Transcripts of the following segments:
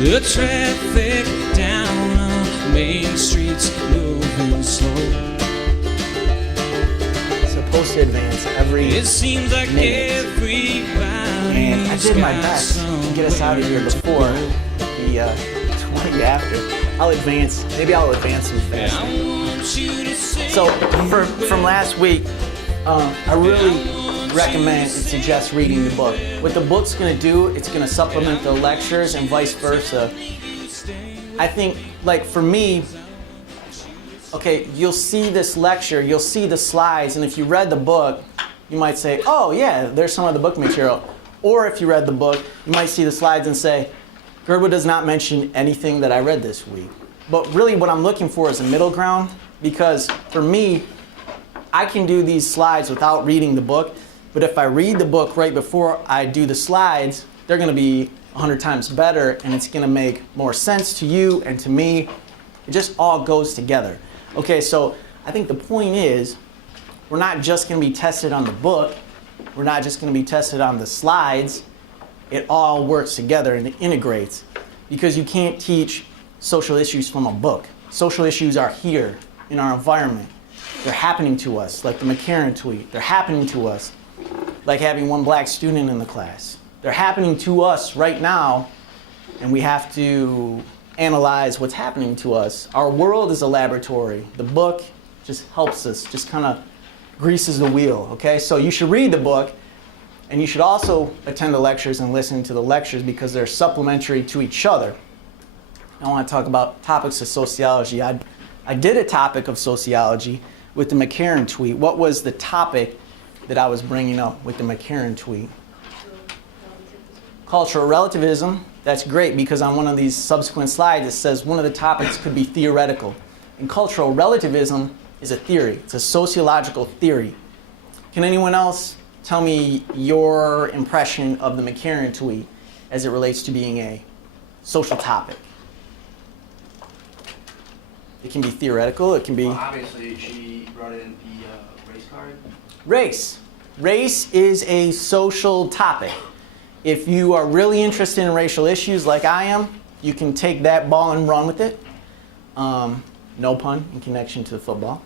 The traffic down on Main Street's moving slow. Supposed to advance every It seems like minute. everybody's And I did my got best to get us out of here before the 20 after. Maybe I'll advance some I faster. want you to say So from last week, I really recommend and suggest reading the book. What the book's going to do, it's going to supplement the lectures and vice versa. I think, like for me, okay, you'll see this lecture, you'll see the slides, and if you read the book, you might say, oh yeah, there's some of the book material. Or if you read the book, you might see the slides and say, Gerber does not mention anything that I read this week. But really what I'm looking for is a middle ground, because for me, I can do these slides without reading the book, but if I read the book right before I do the slides, they're going to be 100 times better, and it's going to make more sense to you and to me. It just all goes together. Okay, so I think the point is, we're not just going to be tested on the book, we're not just going to be tested on the slides. It all works together and it integrates, because you can't teach social issues from a book. Social issues are here in our environment. They're happening to us, like the McCarran tweet. They're happening to us, like having one black student in the class. They're happening to us right now, and we have to analyze what's happening to us. Our world is a laboratory. The book just helps us, just kind of greases the wheel, okay? So you should read the book, and you should also attend the lectures and listen to the lectures, because they're supplementary to each other. I want to talk about topics of sociology. I did a topic of sociology with the McCarran tweet. What was the topic that I was bringing up with the McCarran tweet? Cultural relativism. That's great, because on one of these subsequent slides it says one of the topics could be theoretical. And cultural relativism is a theory. It's a sociological theory. Can anyone else tell me your impression of the McCarran tweet as it relates to being a social topic? It can be theoretical, it can be... Well, obviously, she brought in the race card. Race. Race is a social topic. If you are really interested in racial issues like I am, you can take that ball and run with it. No pun in connection to the football.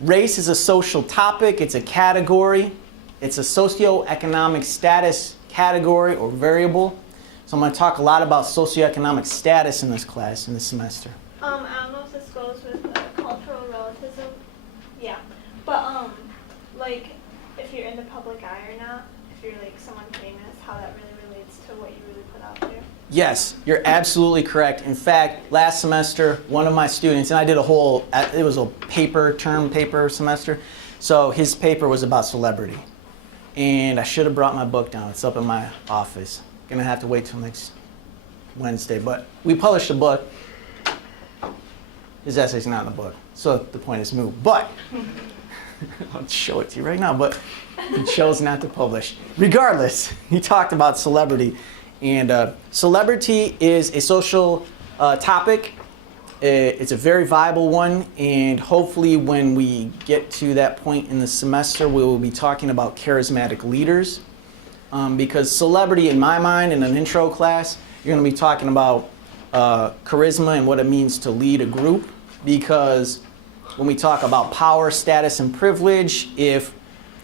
Race is a social topic, it's a category. It's a socioeconomic status category or variable. So I'm going to talk a lot about socioeconomic status in this class, in this semester. I don't know if this goes with cultural relativism. Yeah. But, like, if you're in the public eye or not, if you're, like, someone famous, how that really relates to what you really put out there. Yes, you're absolutely correct. In fact, last semester, one of my students, and I did it was a term paper semester, so his paper was about celebrity. And I should have brought my book down. It's up in my office. Gonna have to wait till next Wednesday, but we published a book. His essay's not in the book, so the point is moot. But, I'll show it to you right now, but he chose not to publish. Regardless, he talked about celebrity. And celebrity is a social topic. It's a very viable one, and hopefully when we get to that point in the semester, we will be talking about charismatic leaders. Because celebrity, in my mind, in an intro class, you're going to be talking about charisma and what it means to lead a group, because when we talk about power, status, and privilege, if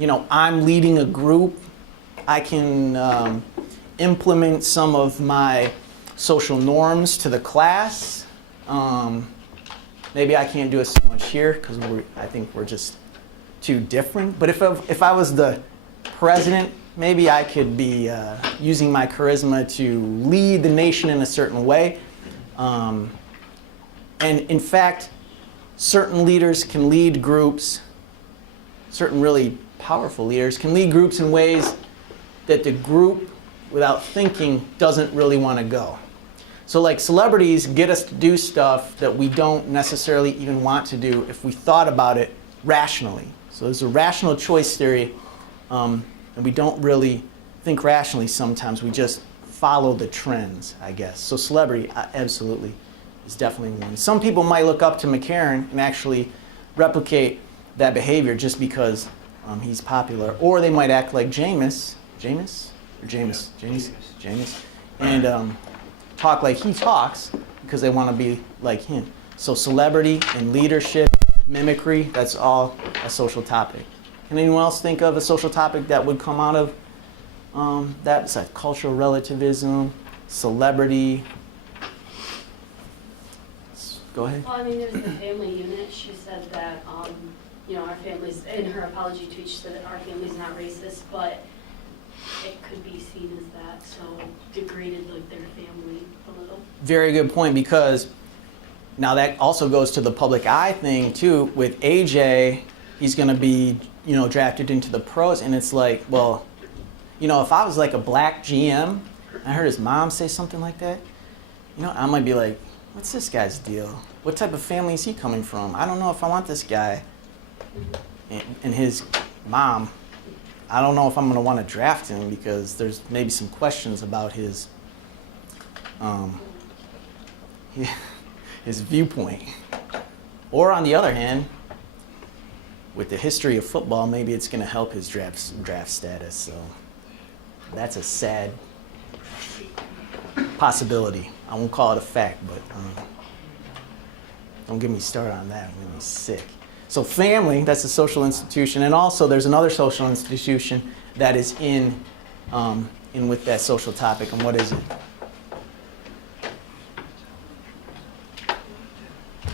I'm leading a group, I can implement some of my social norms to the class. Maybe I can't do it so much here because I think we're just too different. But if I was the president, maybe I could be using my charisma to lead the nation in a certain way. And in fact, certain leaders can lead groups, certain really powerful leaders can lead groups in ways that the group, without thinking, doesn't really want to go. So like celebrities get us to do stuff that we don't necessarily even want to do if we thought about it rationally. So there's a rational choice theory, and we don't really think rationally sometimes. We just follow the trends, I guess. So celebrity, absolutely, is definitely one. Some people might look up to McCarran and actually replicate that behavior just because he's popular. Or they might act like Jameis, and talk like he talks because they want to be like him. So celebrity and leadership, mimicry, that's all a social topic. Can anyone else think of a social topic that would come out of that? Besides cultural relativism, celebrity. Go ahead. Well, I mean, there's the family unit. She said that, our family's, in her apology tweet, she said that our family's not racist, but it could be seen as that, so degraded like their family a little. Very good point, because now that also goes to the public eye thing too. With AJ, he's going to be, drafted into the pros, and it's like, well, if I was like a black GM, and I heard his mom say something like that, I might be like, what's this guy's deal? What type of family is he coming from? I don't know if I want this guy and his mom. I don't know if I'm going to want to draft him because there's maybe some questions about his viewpoint. Or on the other hand, with the history of football, maybe it's going to help his draft status. So that's a sad possibility. I won't call it a fact, but don't get me started on that. I'm going to be sick. So family, that's a social institution. And also there's another social institution that is in with that social topic. And what is it?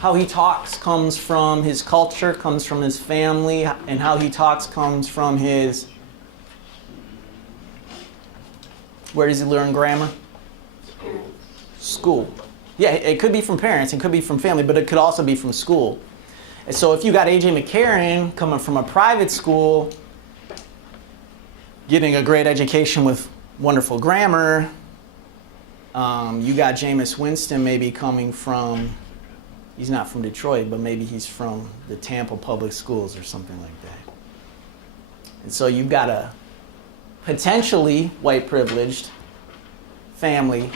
How he talks comes from his culture, comes from his family, and how he talks comes from his... Where does he learn grammar? School. Yeah, it could be from parents, it could be from family, but it could also be from school. And so if you got A.J. McCarron coming from a private school, getting a great education with wonderful grammar, you got Jameis Winston maybe coming from, he's not from Detroit, but maybe he's from the Tampa Public Schools or something like that. And so you've got a potentially white privileged family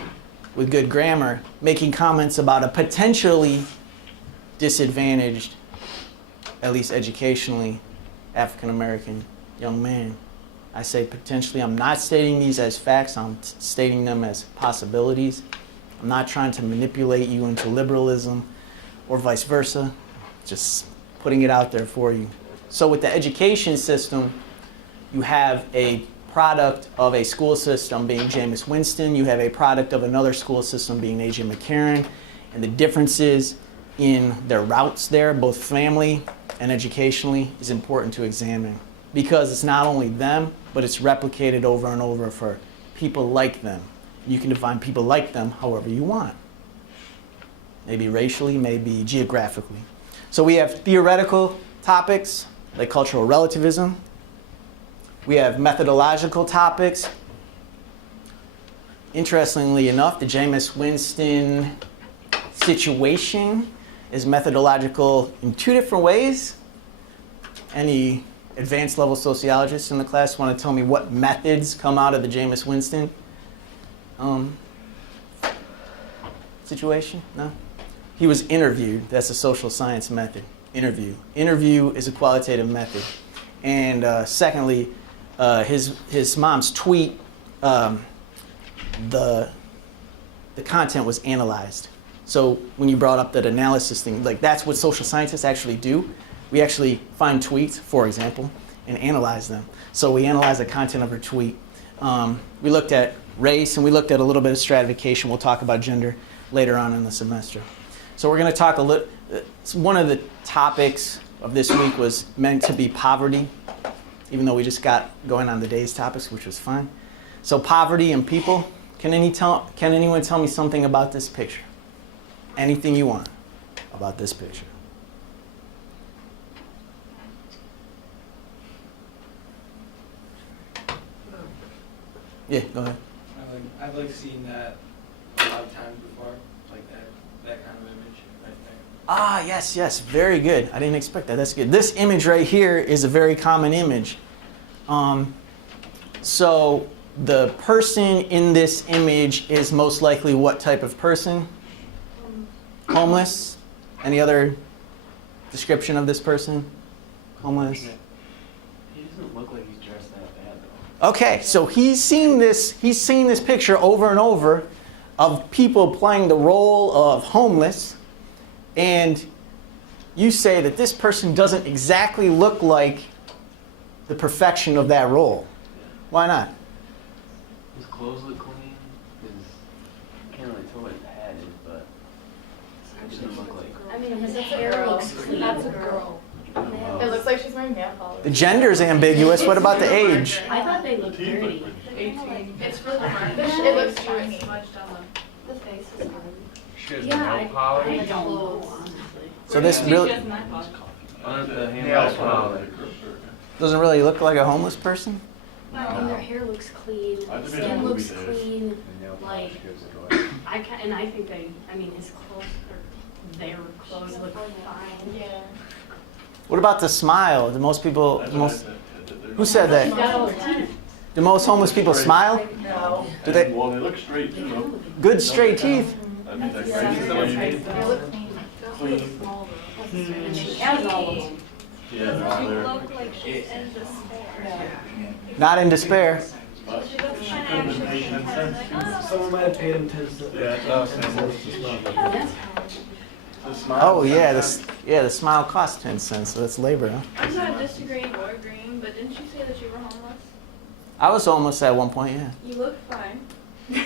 with good grammar making comments about a potentially disadvantaged, at least educationally, African American young man. I say potentially. I'm not stating these as facts. I'm stating them as possibilities. I'm not trying to manipulate you into liberalism or vice versa. Just putting it out there for you. So with the education system, you have a product of a school system being Jameis Winston. You have a product of another school system being A.J. McCarron. And the differences in their routes there, both family and educationally, is important to examine. Because it's not only them, but it's replicated over and over for people like them. You can define people like them however you want. Maybe racially, maybe geographically. So we have theoretical topics like cultural relativism. We have methodological topics. Interestingly enough, the Jameis Winston situation is methodological in two different ways. Any advanced level sociologists in the class want to tell me what methods come out of the Jameis Winston situation? No? He was interviewed. That's a social science method. Interview is a qualitative method. And secondly, his mom's tweet, the content was analyzed. So when you brought up that analysis thing, like that's what social scientists actually do. We actually find tweets, for example, and analyze them. So we analyze the content of her tweet. We looked at race and we looked at a little bit of stratification. We'll talk about gender later on in the semester. So we're going to talk a little. One of the topics of this week was meant to be poverty, even though we just got going on the day's topics, which was fun. So poverty and people. Can anyone tell me something about this picture? Anything you want about this picture? Yeah, go ahead. I've like seen that a lot of times before, like that kind of image right there. Ah, yes, very good. I didn't expect that. That's good. This image right here is a very common image. So the person in this image is most likely what type of person? Homeless? Any other description of this person? Homeless? He doesn't look like he's dressed that bad though. Okay, so he's seen this picture over and over. of people playing the role of homeless, and you say that this person doesn't exactly look like the perfection of that role. Why not? His clothes look clean. I can't really tell what his hat is, but it doesn't look like. I mean, his hair looks clean. That's a girl. It looks like she's wearing nail polish. The gender's ambiguous. What about the age? I thought they looked dirty. 18. It's for the market. It looks shiny. The face is good. She has Yeah, nail polish. I don't know, honestly. So this really Under the nail polish. doesn't really look like a homeless person? I mean, their hair looks clean, I debated skin movie looks theaters. clean, The nail like, polish gives it away. I think his clothes, or their clothes look fine. Yeah. What about the smile? Do most people, who said that? No, Do most homeless people smile? No. Do they? Well, they look straight too, though. Good straight teeth. I mean, that Yeah. crazy They look clean. clean. and she has all of them. Yeah, they're all She there. looked like she's in despair. Not in despair. But She looks she kind could of have been anxious patient and kind of like, oh. Someone might have paid him 10 cents. Yeah, that's what I was saying. That's The smile. Oh yeah, the smile costs 10 cents, so that's labor, huh? I'm not disagreeing or agreeing, but didn't you say that you were homeless? I was homeless at one point, yeah. You look fine. Oh.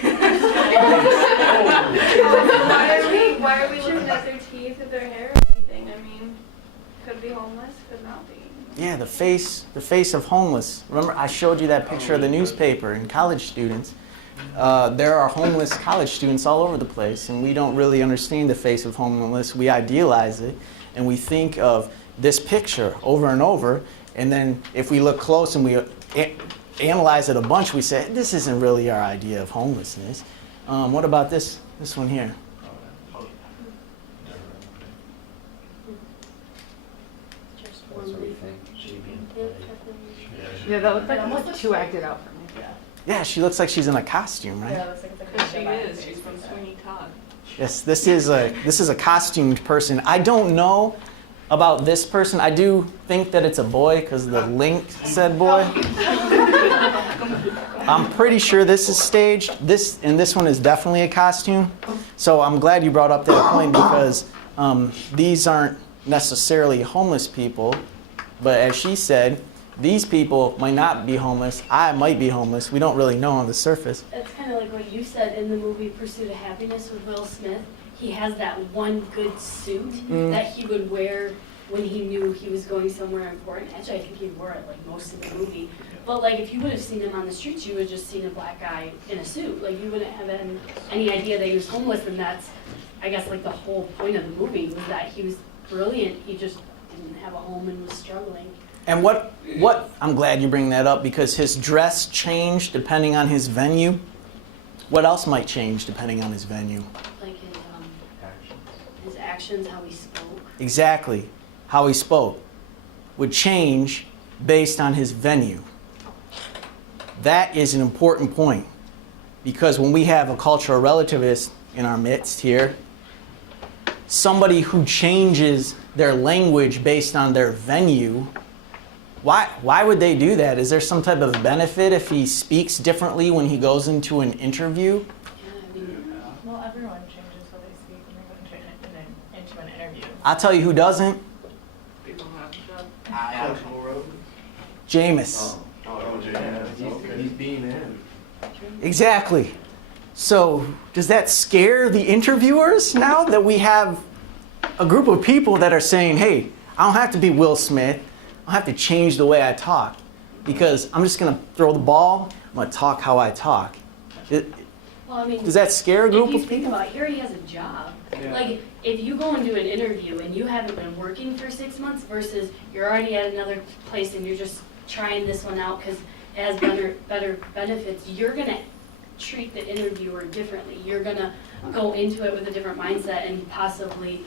Why are we looking at their teeth or their hair or anything? I mean, could be homeless, could not be. Yeah, the face of homeless. Remember, I showed you that picture of the newspaper and college students. There are homeless college students all over the place, and we don't really understand the face of homeless. We idealize it, and we think of this picture over and over, and then if we look close and we analyze it a bunch, we say, this isn't really our idea of homelessness. What about this one here? just That's what we one. think. Yeah, that looks like almost too acted out for me. Yeah, she looks like she's in a costume, right? Yeah, it looks like it's like Because she is, she's from Sweeney Todd. Yes, this is a costumed person. I don't know about this person. I do think that it's a boy because the link said boy. I'm pretty sure this is staged. This one is definitely a costume. So I'm glad you brought up that point because these aren't necessarily homeless people, but as she said, these people might not be homeless. I might be homeless. We don't really know on the surface. That's kind of like what you said in the movie Pursuit of Happiness with Will Smith. He has that one good suit that he would wear when he knew he was going somewhere important. Actually, I think he wore it like most of the movie. But like if you would have seen him on the streets, you would have just seen a black guy in a suit. Like you wouldn't have any idea that he was homeless, and that's, I guess, like the whole point of the movie was that he was brilliant. He just didn't have a home and was struggling. And what I'm glad you bring that up because his dress changed depending on his venue. What else might change depending on his venue? Like his actions, how he spoke. Exactly. How he spoke would change based on his venue. That is an important point because when we have a cultural relativist in our midst here, somebody who changes their language based on their venue, why would they do that? Is there some type of benefit if he speaks differently when he goes into an interview? Yeah, I mean, Well, everyone changes what they speak when they're going into an interview. I'll tell you who doesn't. People have job. Cultural road. Jameis. Oh, yeah, okay. He's being in. Exactly. So does that scare the interviewers now that we have a group of people that are saying, hey, I don't have to be Will Smith. I don't have to change the way I talk because I'm just going to throw the ball. I'm going to talk how I talk. well, I mean, Does that scare a if group you of think people? about it, here he has a job. Yeah. Like, if you go and do an interview and you haven't been working for 6 months versus you're already at another place and you're just trying this one out because it has better benefits, you're going to treat the interviewer differently. You're going to go into it with a different mindset and possibly,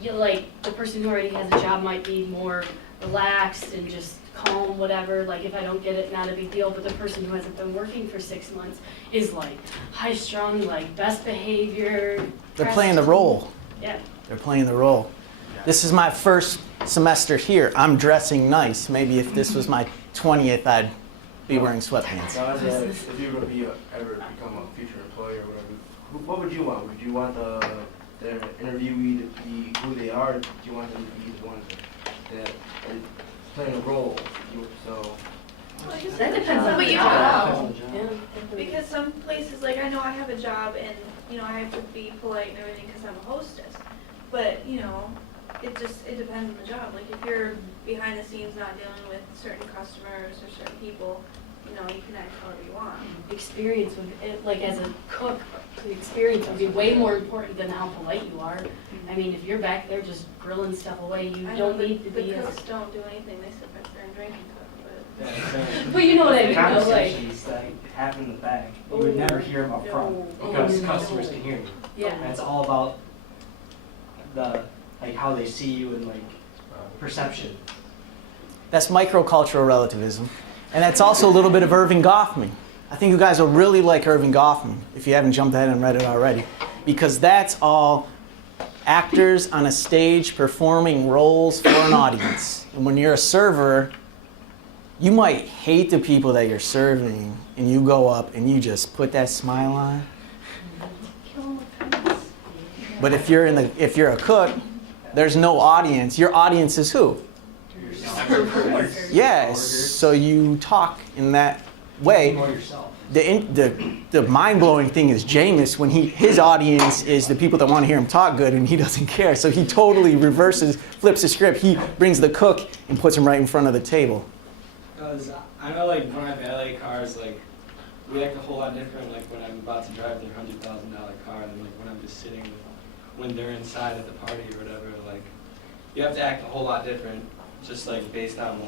the person who already has a job might be more relaxed and just calm, whatever. Like, if I don't get it, not a big deal. But the person who hasn't been working for 6 months is like high-strung, like best behavior. They're playing the role. Yeah. They're playing the role. This is my first semester here. I'm dressing nice. Maybe if this was my 20th, I'd be wearing sweatpants. If you ever become a future employer or whatever, what would you want? Would you want the interviewee to be who they are? Or do you want them to be the ones that are playing a role? So. That depends on But the you job. don't Yeah. Because some places, like I know I have a job and, I have to be polite and everything because I'm a hostess. But, it depends on the job. Like if you're behind the scenes not dealing with certain customers or certain people, you can act however you want. Experience would, like as a cook, the experience would be way more important than how polite you are. I mean, if you're back there just grilling stuff away, you I know don't need to be. The cooks don't do anything. They sit back there and drink and cook. But But you know what I mean, though, like. Conversations that happen in the back, you would never hear them up front because customers can hear you. Yeah. And it's all about how they see you and perception. That's microcultural relativism. And that's also a little bit of Irving Goffman. I think you guys will really like Irving Goffman if you haven't jumped ahead and read it already. Because that's all actors on a stage performing roles for an audience. And when you're a server, you might hate the people that you're serving, and you go up and you just put that smile on. But if you're a cook, there's no audience. Your audience is who? Yes. So you talk in that way. More yourself. The mind-blowing thing is Jameis, when his audience is the people that want to hear him talk good, and he doesn't care. So he totally flips the script. He brings the cook and puts him right in front of the table. Because I know, like, when I valet cars, like, we act a whole lot different, like, when I'm about to drive their $100,000 car than, like, when I'm just sitting when they're inside at the party or whatever. Like, you have to act a whole lot different, just, like, based on,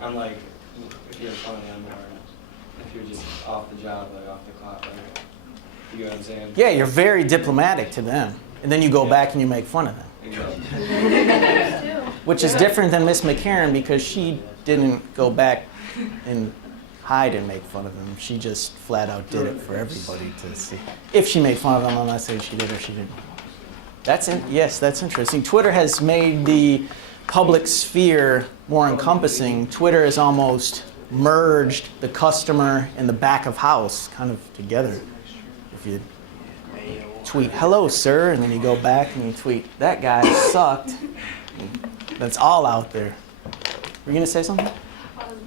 if you're funny or if you're just off the job, like, off the clock, like, you know what I'm saying? Yeah, you're very diplomatic to them. And then you go back and you make fun of them. Exactly. Which is different than Miss McCarran, because she didn't go back and hide and make fun of him. She just flat out did it for everybody to see. If she made fun of him, I'm not saying she did or she didn't. Yes, that's interesting. Twitter has made the public sphere more encompassing. Twitter has almost merged the customer and the back of house kind of together. If you tweet, "Hello, sir," and then you go back and you tweet, "That guy sucked." That's all out there. Were you going to say something? I always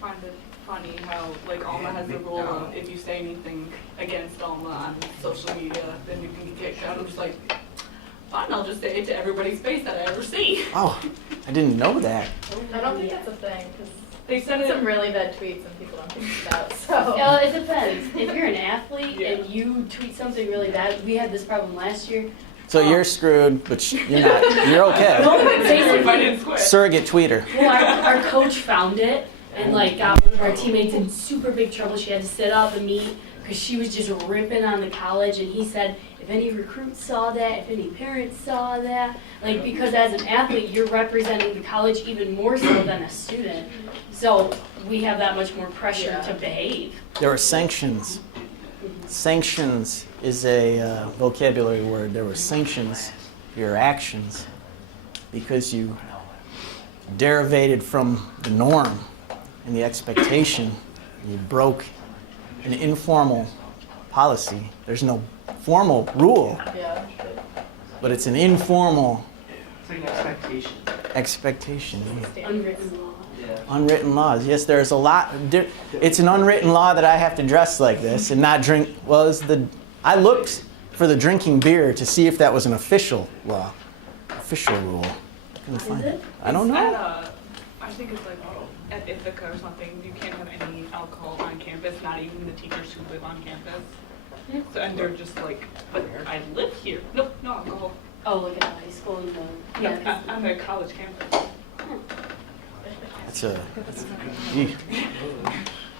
find it funny how, Alma has the rule of if you say anything against Alma on social media, then you can get kicked out. I'm just like, fine, I'll just say it to everybody's face that I ever see. Oh, I didn't know that. I don't think that's a thing, because They send some really bad tweets and people don't think about, so. It depends. If you're an athlete and you tweet something really bad, we had this problem last year. So you're screwed, but you're not. You're okay. Basically, Surrogate tweeter. well, our coach found it and got one of our teammates in super big trouble. She had to sit out the meet because she was just ripping on the college. And he said, if any recruits saw that, if any parents saw that, because as an athlete, you're representing the college even more so than a student. So we have that much more pressure to behave. There were sanctions. Sanctions is a vocabulary word. There were sanctions for your actions because you derivated from the norm and the expectation. You broke an informal policy. There's no formal rule, but it's an informal It's like an expectation. expectation. Unwritten law. Unwritten laws. Yes, there's a lot. It's an unwritten law that I have to dress like this and not drink. Well, I looked for the drinking beer to see if that was an official law, official rule. Couldn't find it. I don't know. I think it's at Ithaca or something, you can't have any alcohol on campus, not even the teachers who live on campus. So, and they're just but I live here. Nope, no alcohol. Oh, look at high school and the No, on the college campus.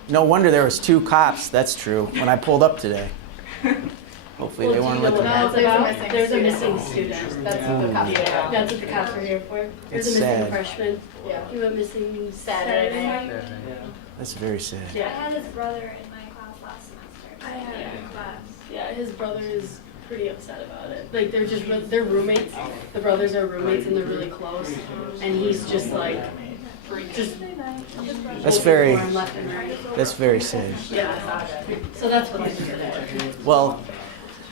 No wonder there was 2 cops. That's true. When I pulled up today. Hopefully they weren't looking. There's a missing student. That's what the cops are. That's what the cops are here for. There's It's a missing sad. freshman. Yeah. He went missing Saturday night. That's very sad. I had his brother in my class last semester. I had a class. Yeah, his brother is pretty upset about it. They're roommates. The brothers are roommates and they're really close. And he's just Just That's very, overform left and right. that's very sad. Yeah, so that's what I did. Well,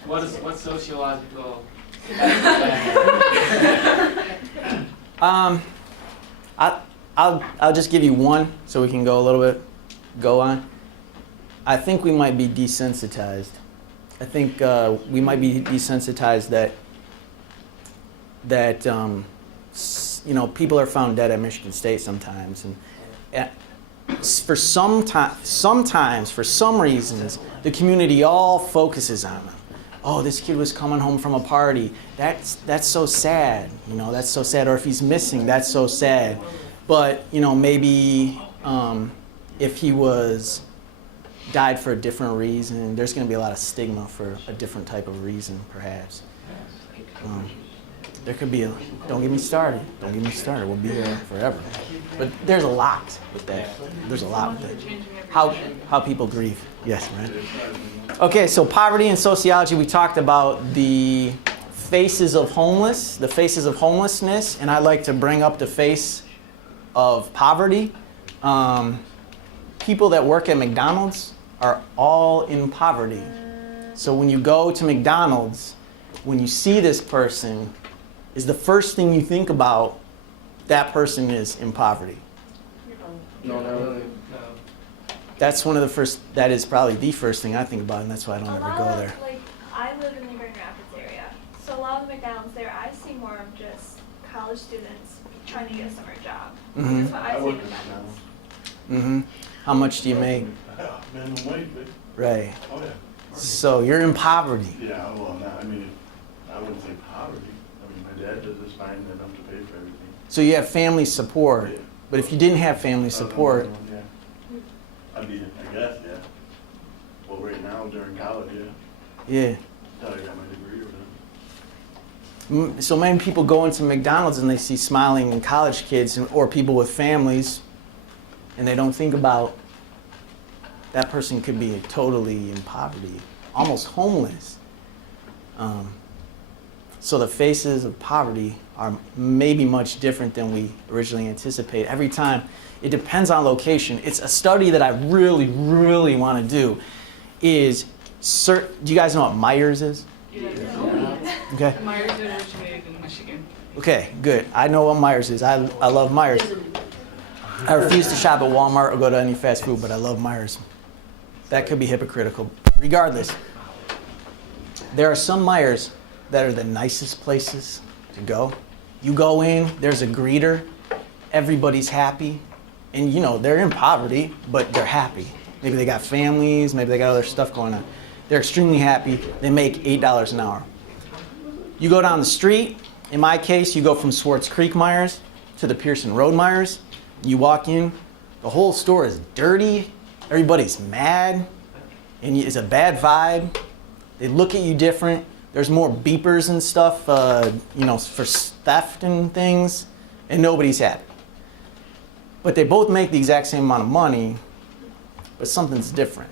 What's sociological? I'll just give you one so we can go on. I think we might be desensitized. I think we might be desensitized that people are found dead at Michigan State sometimes, and sometimes for some reasons the community all focuses on them. Oh, this kid was coming home from a party. That's so sad. That's so sad. Or if he's missing, that's so sad. But maybe if he died for a different reason, there's going to be a lot of stigma for a different type of reason, perhaps. There could be don't get me started. Don't get me started. We'll be here forever. But there's a lot with that. There's a lot with that. How people grieve. Yes, right. Okay, so poverty and sociology, we talked about the faces of homelessness, and I like to bring up the face of poverty. People that work at McDonald's are all in poverty. So when you go to McDonald's, when you see this person, is the first thing you think about that person is in poverty? No, not really. That's that is probably the first thing I think about, and that's why I don't ever go there. I live in the Grand Rapids area, so a lot of the McDonald's there, I see more of just college students trying to get a summer job. Mhm. That's what I see at McDonald's. Mm-hmm. How much do you make? Minimum wage, baby. Right. Oh, yeah. So you're in poverty. Yeah, well, I wouldn't say poverty. My dad does just fine enough to pay for everything. So you have family support. Yeah. But if you didn't have family support, Yeah. I guess, yeah. Well, right now, during college, yeah. yeah. Until I got my degree or whatever. So many people go into McDonald's and they see smiling college kids or people with families, and they don't think about that person could be totally in poverty, almost homeless. So the faces of poverty are maybe much different than we originally anticipate. Every time, it depends on location. It's a study that I really, really want to do. Do you guys know what Myers is? Yeah. Okay. Myers originated in Michigan. Okay, good. I know what Myers is. I love Myers. I refuse to shop at Walmart or go to any fast food, but I love Myers. That could be hypocritical. Regardless, there are some Myers that are the nicest places to go. You go in, there's a greeter, everybody's happy, and they're in poverty, but they're happy. Maybe they got families, maybe they got other stuff going on. They're extremely happy. They make $8 an hour. You go down the street, in my case, you go from Swartz Creek Myers to the Pearson Road Myers. You walk in, the whole store is dirty, everybody's mad, and it's a bad vibe. They look at you different. There's more beepers and stuff, for theft and things, and nobody's happy. But they both make the exact same amount of money, but something's different.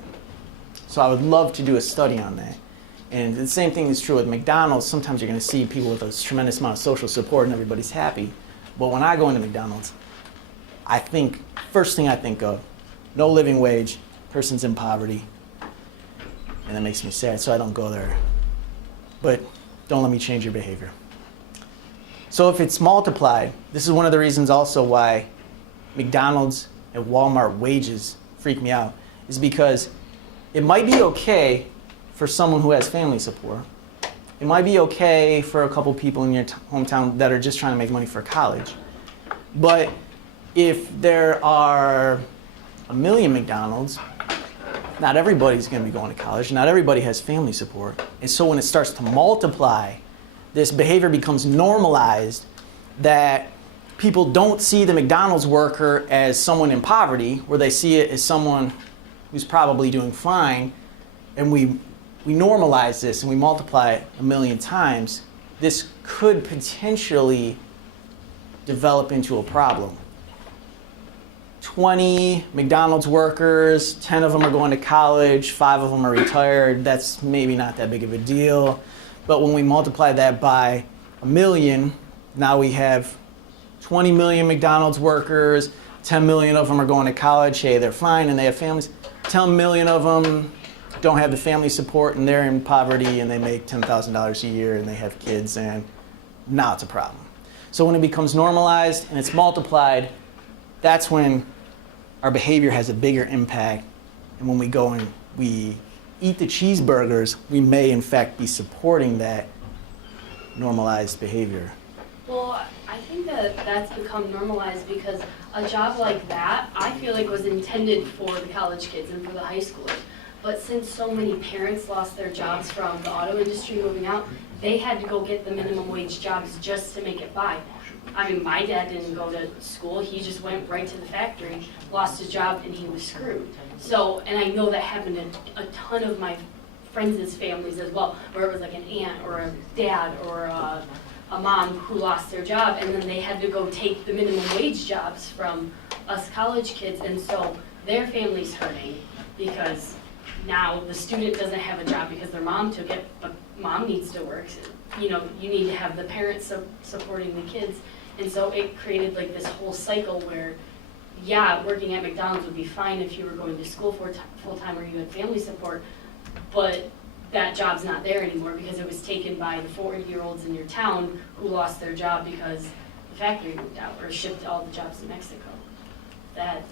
So I would love to do a study on that. And the same thing is true with McDonald's. Sometimes you're going to see people with a tremendous amount of social support and everybody's happy. But when I go into McDonald's, first thing I think of, no living wage, person's in poverty, and that makes me sad, so I don't go there. But don't let me change your behavior. So if it's multiplied, this is one of the reasons also why McDonald's and Walmart wages freak me out, is because it might be okay for someone who has family support. It might be okay for a couple people in your hometown that are just trying to make money for college. But if there are 1 million McDonald's, not everybody's going to be going to college. Not everybody has family support. And so when it starts to multiply, this behavior becomes normalized that people don't see the McDonald's worker as someone in poverty, where they see it as someone who's probably doing fine. And we normalize this and we multiply it 1 million times. This could potentially develop into a problem. 20 McDonald's workers, 10 of them are going to college, 5 of them are retired. That's maybe not that big of a deal. But when we multiply that by 1 million, now we have 20 million McDonald's workers, 10 million of them are going to college. Hey, they're fine and they have families. 10 million of them don't have the family support and they're in poverty and they make $10,000 a year and they have kids, and now it's a problem. So when it becomes normalized and it's multiplied, that's when our behavior has a bigger impact. And when we go and we eat the cheeseburgers, we may in fact be supporting that normalized behavior. Well, I think that that's become normalized because a job like that, I feel like was intended for the college kids and for the high schoolers. But since so many parents lost their jobs from the auto industry moving out, they had to go get the minimum wage jobs just to make it by. I mean, my dad didn't go to school, he just went right to the factory, lost his job, and he was screwed. So, and I know that happened in a ton of my friends' families as well, where it was like an aunt or a dad or a mom who lost their job, and then they had to go take the minimum wage jobs from us college kids, and so their family's hurting because now the student doesn't have a job because their mom took it, but mom needs to work. You know, you need to have the parents supporting the kids. And so it created like this whole cycle where, yeah, working at McDonald's would be fine if you were going to school full-time or you had family support, but that job's not there anymore because it was taken by the 40-year-olds in your town who lost their job because the factory moved out or shipped all the jobs to Mexico. That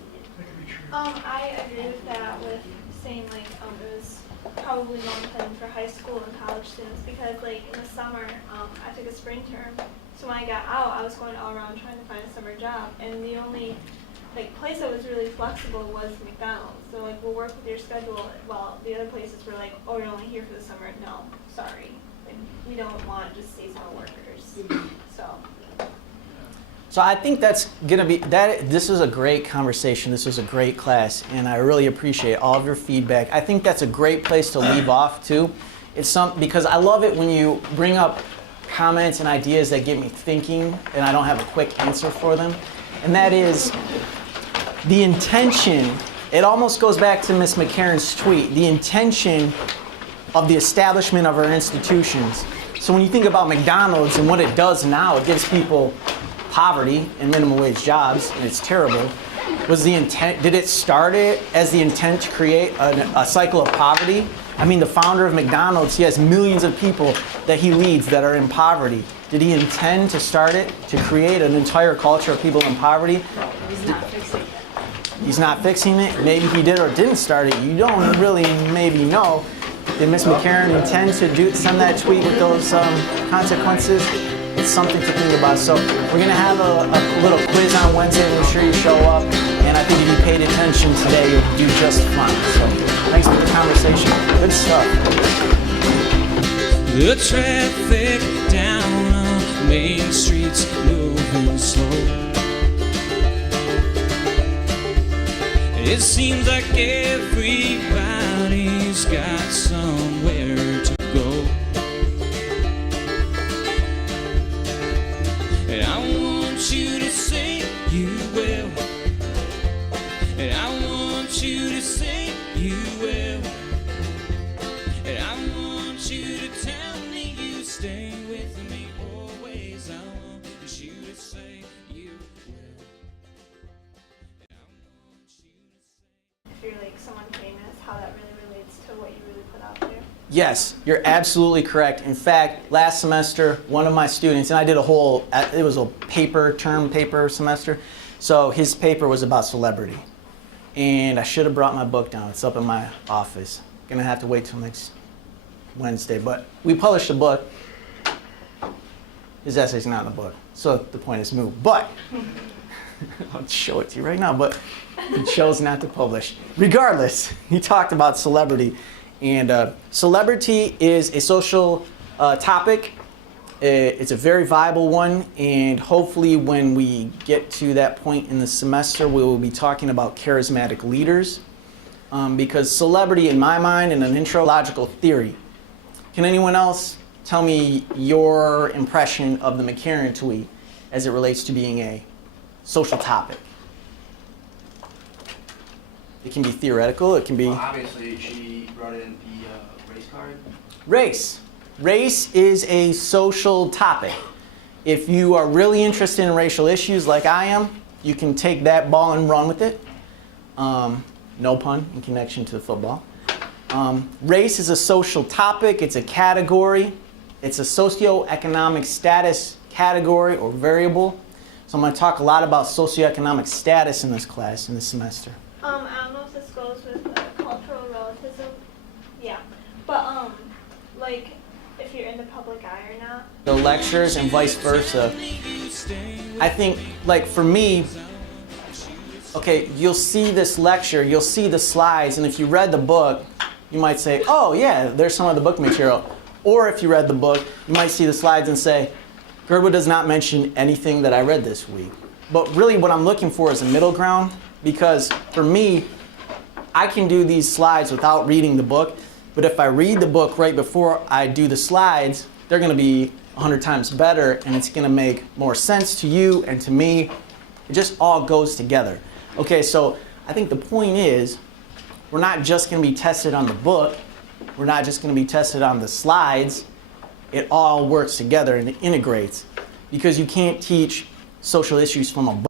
I agree with that, with saying like it was probably more important for high school and college students because like in the summer I took a spring term, so when I got out I was going all around trying to find a summer job, and the only like place that was really flexible was McDonald's. So like we'll work with your schedule, while the other places were like, oh, you're only here for the summer. No, sorry, like we don't want just seasonal workers. So I think that's gonna be that. This was a great conversation. This was a great class, and I really appreciate all of your feedback. I think that's a great place to leave off too. It's because I love it when you bring up comments and ideas that get me thinking, and I don't have a quick answer for them. And that is the intention. It almost goes back to Ms. McCarron's tweet. The intention of the establishment of our institutions. So when you think about McDonald's and what it does now, it gives people poverty and minimum wage jobs, and it's terrible. Was the intent? Did it start it as the intent to create a cycle of poverty? I mean, the founder of McDonald's, he has millions of people that he leads that are in poverty. Did he intend to start it to create an entire culture of people in poverty? he's not fixing it. He's not fixing it. Maybe he did or didn't start it. You don't really maybe know. Did Ms. McCarron intend to send that tweet with those consequences? It's something to think about. So we're going to have a little quiz on Wednesday. Make sure you show up. And I think if you paid attention today, you'll do just fine. So thanks for the conversation. Good stuff. The traffic down on Main Street's moving slow. It seems like everybody's got somewhere to go. And I want you to say you will. And I want you to say you will. And I want you to tell me you stay with me always. I want you to say you will. And I want you to say. If you're like someone famous, how that really relates to what you really put out there. Yes, you're absolutely correct. In fact, last semester, one of my students, and I did it was a term paper semester, so his paper was about celebrity. And I should have brought my book down. It's up in my office. Gonna have to wait till next Wednesday, but we published a book. His essay's not in the book, so the point is moot. But, I'll show it to you right now, but he chose not to publish. Regardless, he talked about celebrity. And celebrity is a social topic. It's a very viable one, and hopefully when we get to that point in the semester, we will be talking about charismatic leaders. Because celebrity, in my mind, in an intrological theory. Can anyone else tell me your impression of the McCarron tweet as it relates to being a social topic? It can be theoretical, it can be... Well, obviously, she brought in the race card. Race. Race is a social topic. If you are really interested in racial issues like I am, you can take that ball and run with it. No pun in connection to football. Race is a social topic. It's a category. It's a socioeconomic status category or variable. So I'm going to talk a lot about socioeconomic status in this class, in this semester. I don't know if this goes with cultural relativism. Yeah. But, like, if you're in the public eye or not. The lectures and vice versa. I think, like, for me, okay, you'll see this lecture, you'll see the slides, and if you read the book, you might say, oh, yeah, there's some of the book material. Or if you read the book, you might see the slides and say, Gerber does not mention anything that I read this week. But really what I'm looking for is a middle ground, because for me, I can do these slides without reading the book, but if I read the book right before I do the slides, they're going to be 100 times better, and it's going to make more sense to you and to me. It just all goes together. Okay, so I think the point is, we're not just going to be tested on the book. We're not just going to be tested on the slides. It all works together and it integrates, because you can't teach social issues from a book.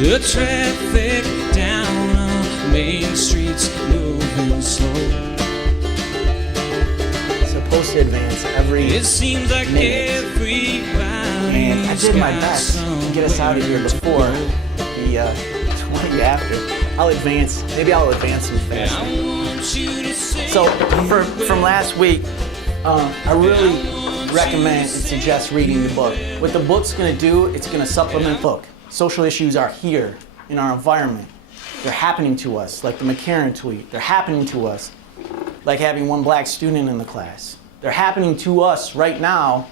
The traffic down on Main Street's moving slow. Supposed to advance every It seems like minute. everybody's And I did my got best to get us out of here before the 20 after. I'll advance. Maybe I'll advance some And faster. I want you to say So from last week, I really recommend and suggest reading the book. What the book's going to do, it's going to supplement the book. Social issues are here in our environment. They're happening to us, like the McCarran tweet. They're happening to us, like having one black student in the class. They're happening to us right now,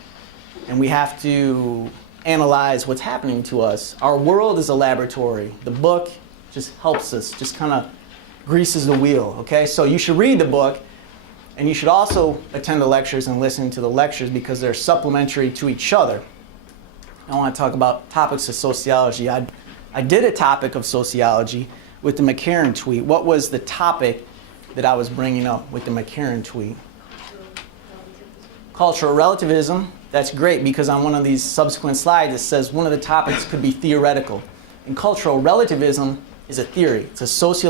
and we have to analyze what's happening to us. Our world is a laboratory. The book just helps us, just kind of greases the wheel, okay? So you should read the book, and you should also attend the lectures and listen to the lectures, because they're supplementary to each other. I want to talk about topics of sociology. I did a topic of sociology with the McCarran tweet. What was the topic that I was bringing up with the McCarran tweet? Cultural relativism. That's great, because on one of these subsequent slides it says one of the topics could be theoretical. And cultural relativism is a theory. It's a sociological